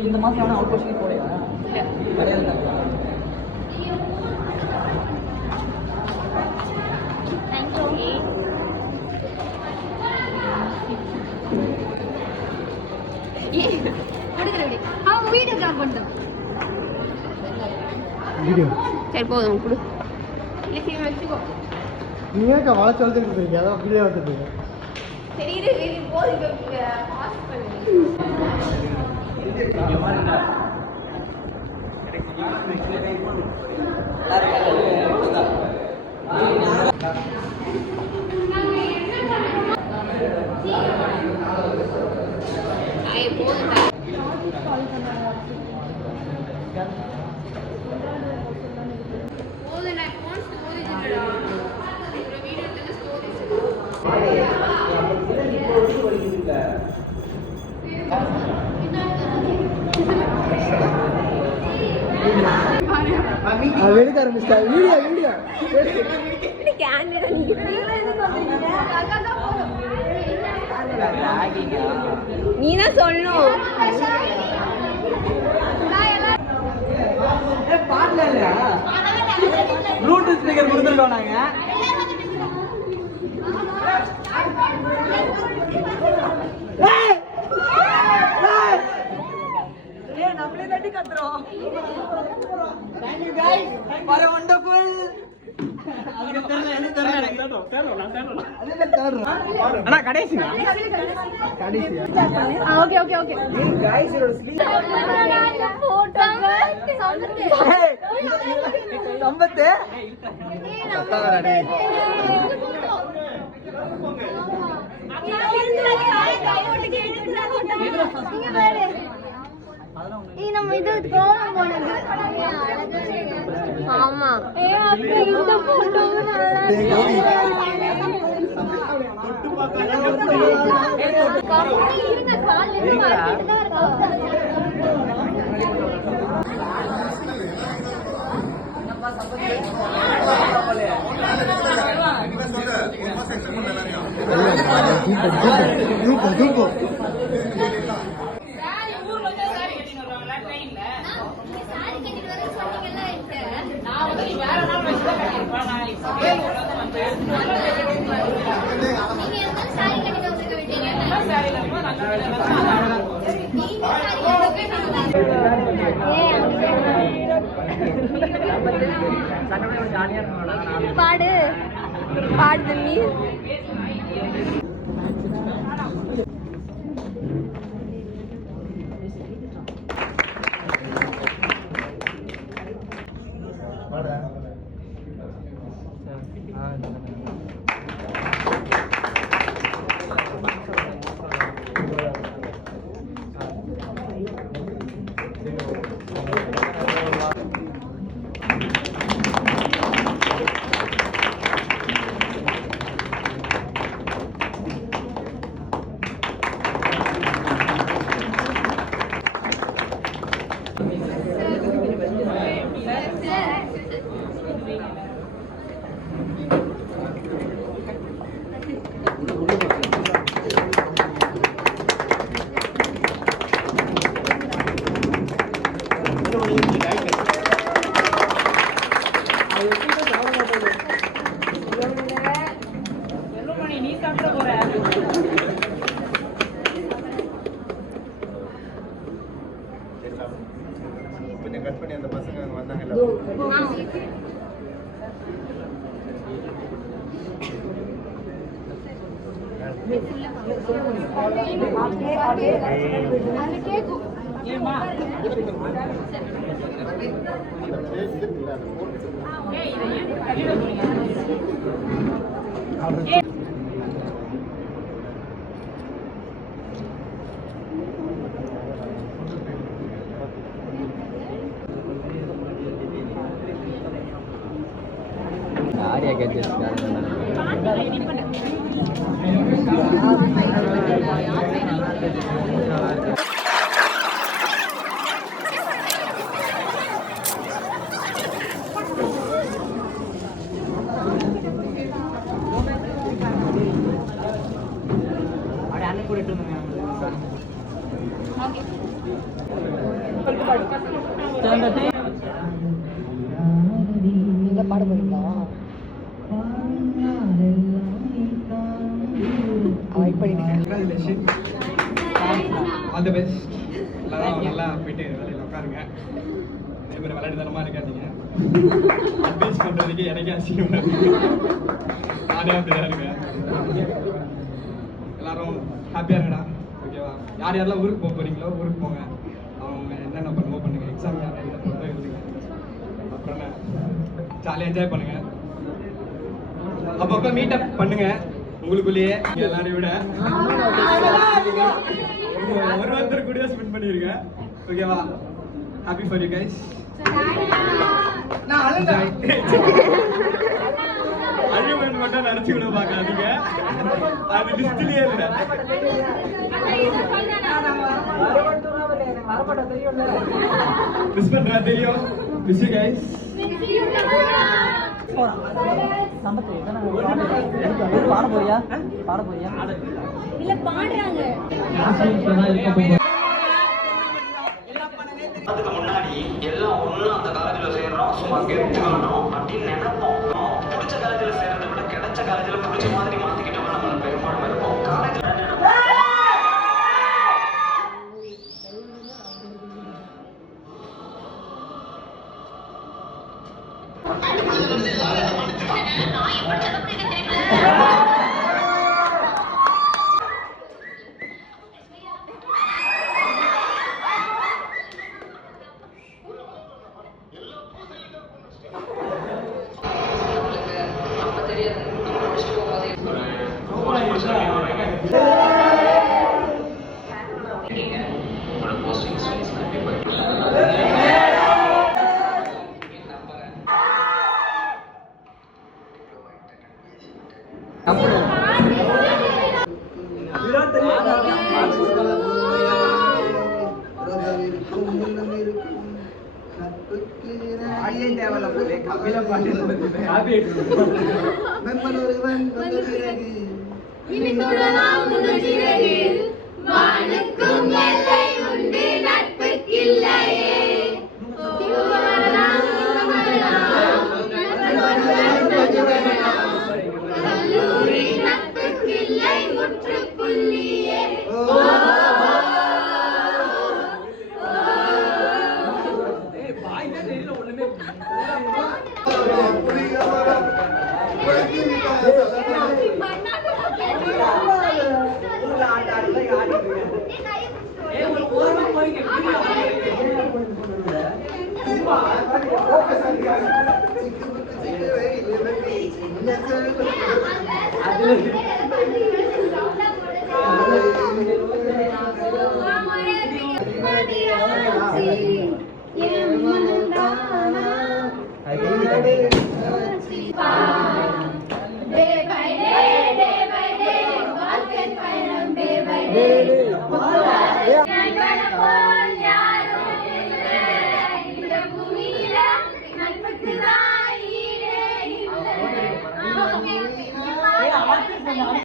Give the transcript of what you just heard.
இந்த மாதம் எவனா அவுட் போஸ்டிங் போலையா? கிடையாது. சரி போதும் கொடு. வச்சுக்கோ. நீ ஏக்கா வளர்ச்சி வளர்த்துட்டு இருக்கீங்க, அதான் அப்படியே வந்துட்டு இருக்கேன். சரி இரு போதும். பாஸ் பண்ணு. எடுக்க ஆரம்பிச்சிட்டா. வீடியோ நீதான் சொல்லணும். ப்ளூடூத் ஸ்பீக்கர் கொடுத்துருக்கோம் நாங்க. நம்மளே தட்டி கத்துறோம். Thank you guys for a wonderful. அண்ணா கடைசியா okay okay okay guys your sleep photo சம்பத்து நம்ம இது கோலம் போனது. ஆமா இந்த போட்டோ பாடு பாடு தம்பி. கொஞ்சம் கட் பண்ணி அந்த பசங்க வந்தாங்கல்ல. ஆரியா கேஜஸ் ஓகே பாட போறீங்களா? வெயிட் பண்ணிட்டு ஆல் தி பெஸ்ட். எல்லாரும் நல்லா போயிட்டு வேலையில் உட்காருங்க. அதே மாதிரி விளையாட்டுத்தனமாக இருக்காதீங்க. அட்வைஸ் பண்ணுறதுக்கு எனக்கே அசிங்கம். நானே அப்படிதான் இருக்கேன். எல்லாரும் ஹாப்பியாக இருக்கடா. ஓகேவா? யார் யாரெல்லாம் ஊருக்கு போக போகிறீங்களோ ஊருக்கு போங்க. அவங்க என்னென்ன பண்ணுவோம் பண்ணுங்க. எக்ஸாம் யாரும் என்ன பண்ணுறோம் எழுதுங்க. அப்புறம் என்ன ஜாலியாக என்ஜாய் பண்ணுங்க. அப்பப்போ மீட்டப் பண்ணுங்க உங்களுக்குள்ளேயே. எல்லாரையும் விட ஒருத்தர் கூட ஸ்பெண்ட் பண்ணிருங்க. ஓகேவா? Happy for you guys. நான் அழிவுன்னு மட்டும் நினைச்சு கூட பார்க்காதீங்க. அது லிஸ்ட்லயே இல்லை. மிஸ் பண்றா தெரியும். Miss you guys. பாட போறியா? இல்ல பாடுறாங்க. அதுக்கு முன்னாடி எல்லாம் ஒண்ணு அந்த காலேஜ்ல சேர்றோம், சும்மா கெடுத்துக்கணும் அப்படின்னு நினைப்போம். பிடிச்ச காலேஜ்ல சேர்றதை விட கிடைச்ச காலேஜ்ல பிடிச்ச மாதிரி மாத்திக்கிட்டோம்னா நம்ம பெரும்பாலும் இருப்போம். Yeah.